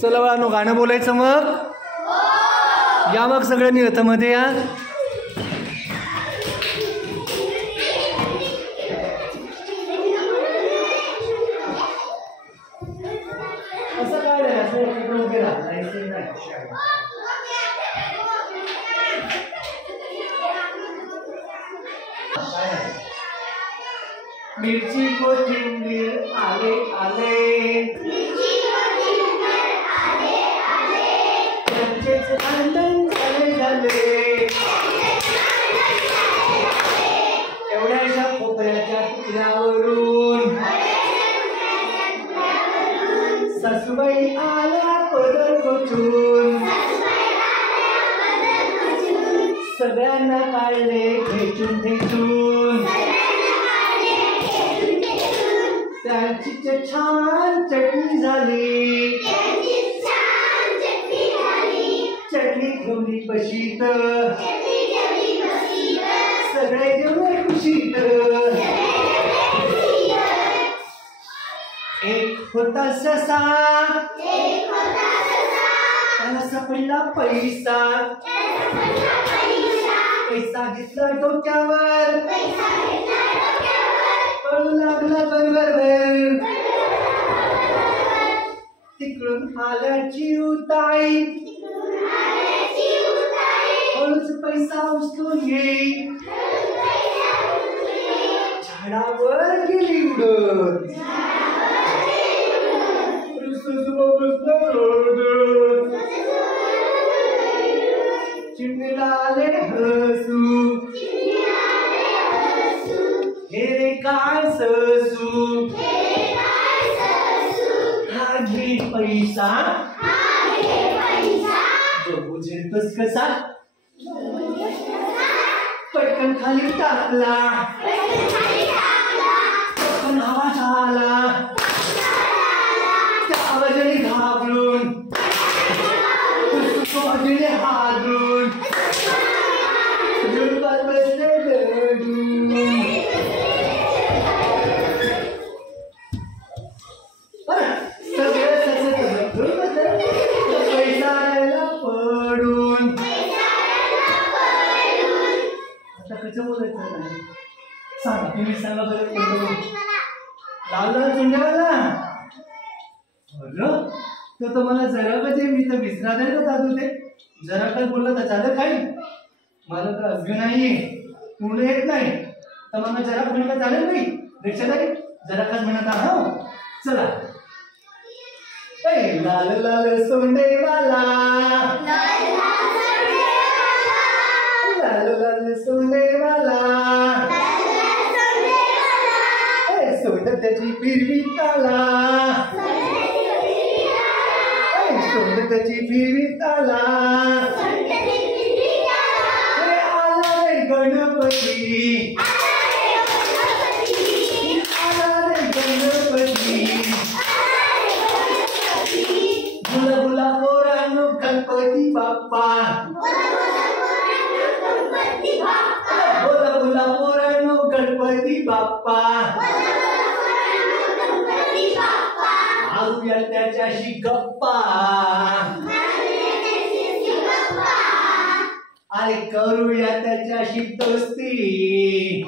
चला बाळांनो, गाणं बोलायचं मग. या मग सगळ्यांनी रथामध्ये या. असं काय नाही, असं इकडे उभे राहा. मिरची कोथिंबीर आले आले, त्यांचेच भांडण झाले झाले, एवढ्याशा खोबऱ्याच्या तुकड्यावरून सासूबाई आल्या पदर गोचून, सगळ्यांना काढले खेचून खेचून, त्यांची छान चटणी झाली, चटणी ठेवली बशीत, सगळे जेवले खुशीत. एक होता ससा, त्याला सापडला पैसा, पैसा घेतला डोक्यावर, पळू लागला बरोबर. तिकडून आल्या चिवताई, हळूच पैसा उचलून घे, झाडावर गेली उडत. चिमणीला आले हसू, हे काय ससू, हा घे पैसा, बघू झेलतोस कसा, पटकन खाली टाकला, पटकन आवाज आला, त्या आवाजाने घाबरून, आवाजाने हादरून, जुळवात बसले रडून. सगळं सगळं पैसा पडून. आता कसं बोलायचं नाही, सांगा तुम्ही सांगा बरं. लावला चुंड्यावाला तो मला जरा कधी मी तर विसरा नाही का दादू, ते जरा काय बोललं तर चालत काही, मला तर अजून नाहीये, पूर्ण येत नाही, तर मला जरा म्हणता चालेल नाही. रिक्षादारी जरा काय म्हणत आहो. चला. लाल लाल सोंडेवाला, लाल लाल सोंडेवाला, सोंड त्याची फिरवी ताला, सोंड त्याची फिरवी ताला, आला रे गणपती, आला रे गणपती, बुला बुला पोरांनो गणपती बाप्पा, बुला बुला पोरांनो गणपती बाप्पा, मारूया त्याच्याशी गप्पा, अरे करूया त्याच्याशी दोस्ती,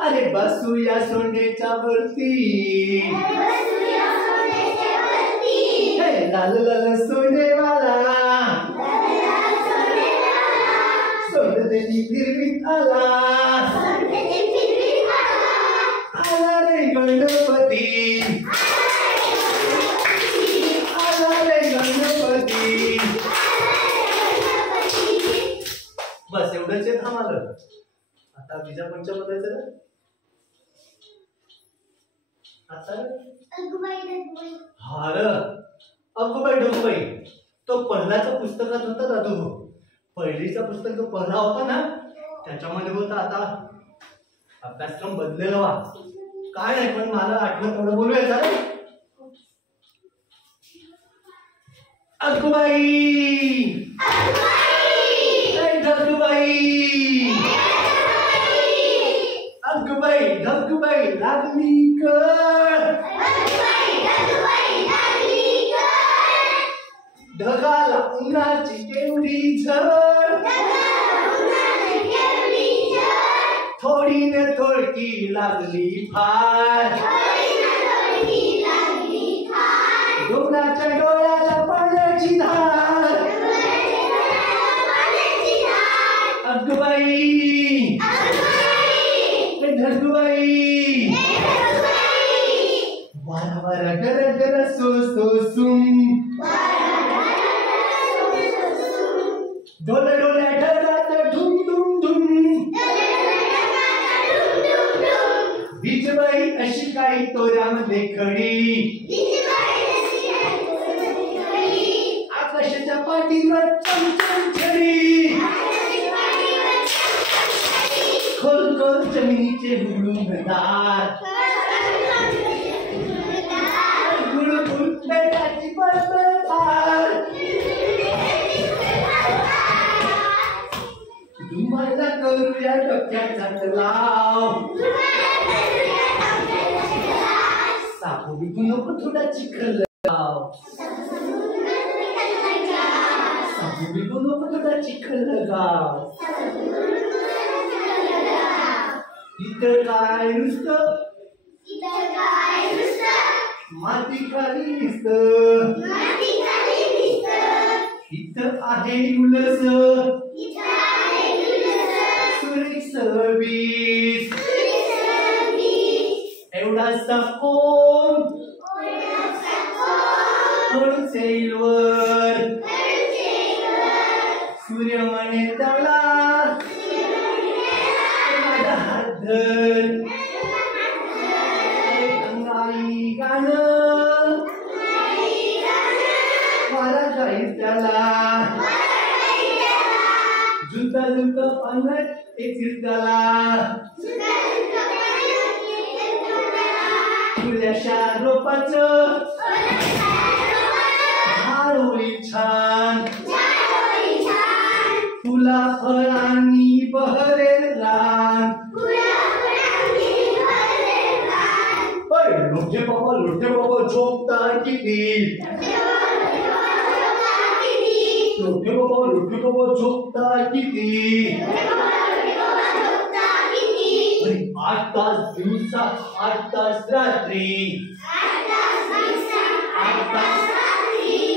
अरे बसूया सोंडेच्या वरती. लाल लाल सोंडेवाला, सोंड त्याची फिरवीत आला, आला रे गणपती, आला रे गणपती. बस एवढंच आहे थांबलं. आता बीजा पंच बघायचं ना. आता हार अगोबाई ढोकबाई तो पहिल्याच्या पुस्तकात होता दादू. पहिलीचं पुस्तक जो पहिला होता ना त्याच्यामध्ये होता. आता अभ्यासक्रम बदलेला वा काय नाही, पण मला आठवण थोडं बोलूया चालेल. अगोबाई ढगबाई, अगोबाई ढगबाई लागली कर, डोळकी लागली फार डोंगराच्या डोळ्याला पाण्याची धार अगबाई ढगबाई वारा वारा गर गर सो सो सुम डोले डोले ढगात धुम धुम धुम बीजबाई अशी काही तोऱ्यामध्ये खडी आकाशाच्या पाठीवर चमचम छडी खोल खोल जमिनीचे हुडुंगदार गुळगुळ बेटाची बळबळपार धुमायला करूया डोक्याचा तलाव सापू बिकू नको थोडा चिखल लाव सापू बिकू नको थोडा चिखल लगाव इतर काय नुसतं माती खाली दिसतं इथं आहे उलस सुरेख सर्विस एवढासा कोण हळूच येईल वर सूर्य म्हणे त्याला माझा हात धर अंगाई गाणं वारा जाईल त्याला झुलता झुलता पाण्यात येतील त्याला फुल्याशा रोपाचं झाड होईल छान फुला फळांनी बहरेल रान लोटे बाबा झोपता किती लोटे बाबा झोपता किती 8 तास दिवसा 8 तास रात्री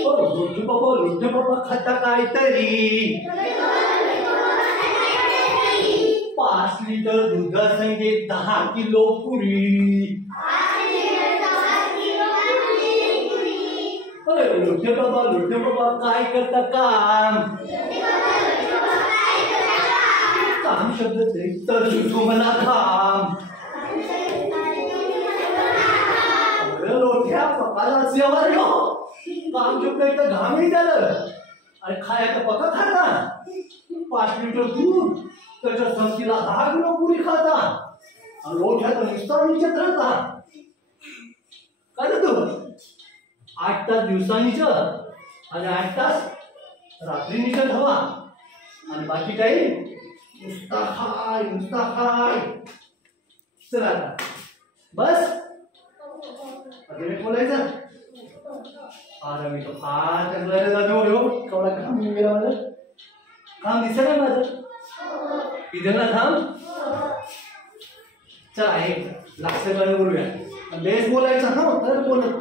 लोटे बाबा खाता काय तरी 5 लिटर दुधासंगे 10 किलो पुरी लोटे बाबा काय करता काम शब्द तर सुचू मला काम लोठ्या पप्पाला जेवायला काम शब्द एकदा घामी झालं आणि खायचा पक्का खाता 5 लिटर दूध त्याच्या संगतीला 10 किलो पुरी खाता आणि लोठ्याचा नुसता निश्चित राहता काय तू 8 तास दिवसांनीच आणि 8 तास रात्रीनीच हवा आणि बाकी काही नुसता खाय चला आता बस अगदी बोलायचं अरे मी तो फार चांगला जातो केवढा काम गेला मला काम दिसत आहे माझं इथं ना थांब चला एक लाक्षाने बोलूया बेस बोलायचं हा तर बोलत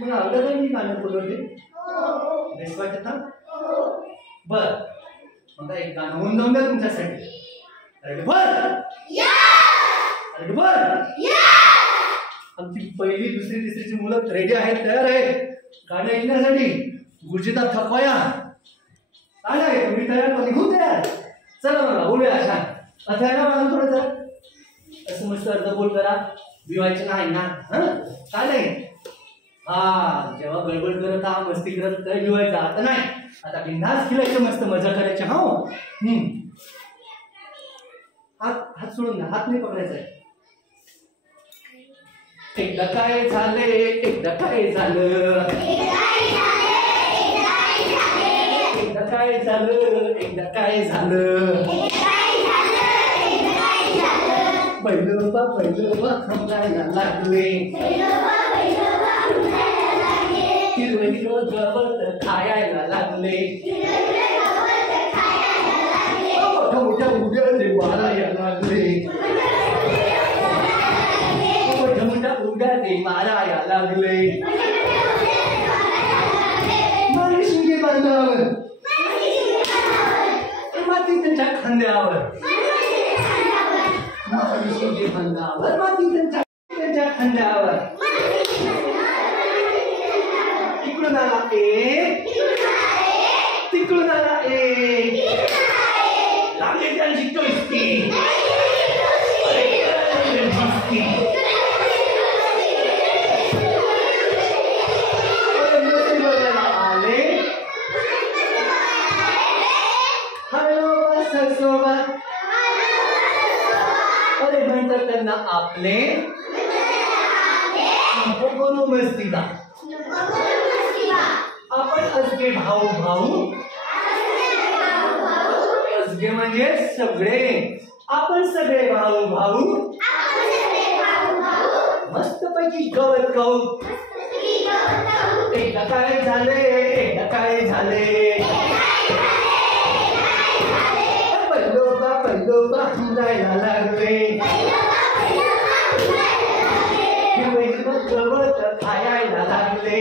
मग आवडत नाही मी गाणं बोलवते बेस वाटत ना बर आता एक गाणं होऊन जाऊन द्या तुमच्यासाठी अरे बर आमची पहिली दुसरी तिसरीची मुलं रेडी आहेत तयार आहे गाणं ऐकण्यासाठी गुरुजीता थकवाया काय आहे तुम्ही तयार पण निघून तयार चला मला बोलूया छान आता ना मला थोडं जर असं मस्त अर्ध बोल करा भिवायचं नाही ना काय नाही हा जेव्हा गडबड करत हा मस्ती करत तर भिवायचं आता नाही आता बिंदास खेळायचं मस्त मजा करायची हा हात सोडून द्या हात नाही पकडायचा आहे एकदा काय झाले एकदा काय झालं एकदा काय झालं एकदा काय झालं पहिलं बाबा थांबायला लागले हिरवं हिरवं गवत खायला लागले मोठ्या मोठ्या उड्या वाढायला लागले ते माराया लागले. माझे शिंगे बांधावर माती त्यांच्या खांद्यावर. माझे शिंगे बांधावर माती त्यांच्या खांद्यावर. इकडून आला एक, तिकडून आला एक. लागले त्यांची टोचकी. अरे म्हणतात त्यांना आपले नको मस्तीला. आपण असगे भाऊ भाऊ. असगे म्हणजे सगळे. आपण सगळे भाऊ भाऊ मस्त पैकी गवत खाऊ. एकदा काय झाले, एकदा काय झाले. पल्लोबा जायला लागले. गवत खायला लागले.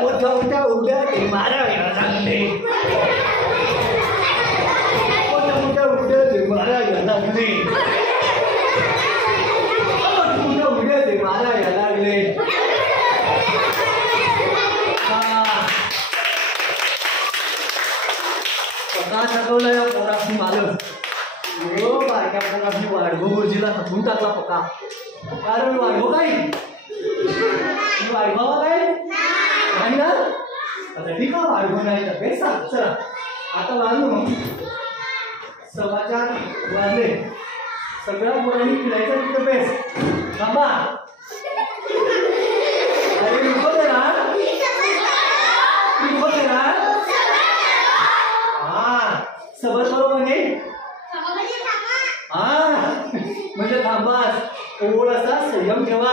मोठ्या मोठ्या उड्या ते मारायला लागले. मोठ्या मोठ्या उड्या ते मारायला लागले. मोठ्या उड्या ते मारायला लागले. पका थकवलं या पोराशी मालक. हो बारक्या पोराशी वाढवो गुरुजीला थकून टाकला पका. कारण वाढवो काय वाढवावा काय नाही ना. आता ठीक आहे वाढवो नाही तर बेस. चला आता वाढू. 4:15 वाजले. सगळ्या पोरांनी फिरायचं तिथं बेस. थांबा. अरे होते ना होते ना. सबत बरोबर म्हणजे म्हणजे थांबास. थोडासा संयम ठेवा.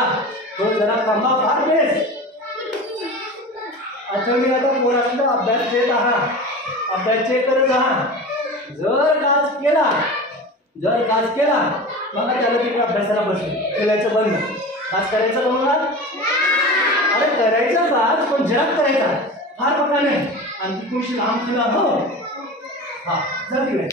तो जरा थांबा. फार बेस. आता मी आता पोरांचा अभ्यास देत आहात. अभ्यास चेक करत आहात. जर काज केला मग त्याला तिकडे अभ्यासाला बसले. केल्याचं बंद. काज करायचं का मला. अरे करायचं काज पण जग करायचा. फार पका नाही. आणि ती खुशी लांब तुला. हो हा जा तिकडे.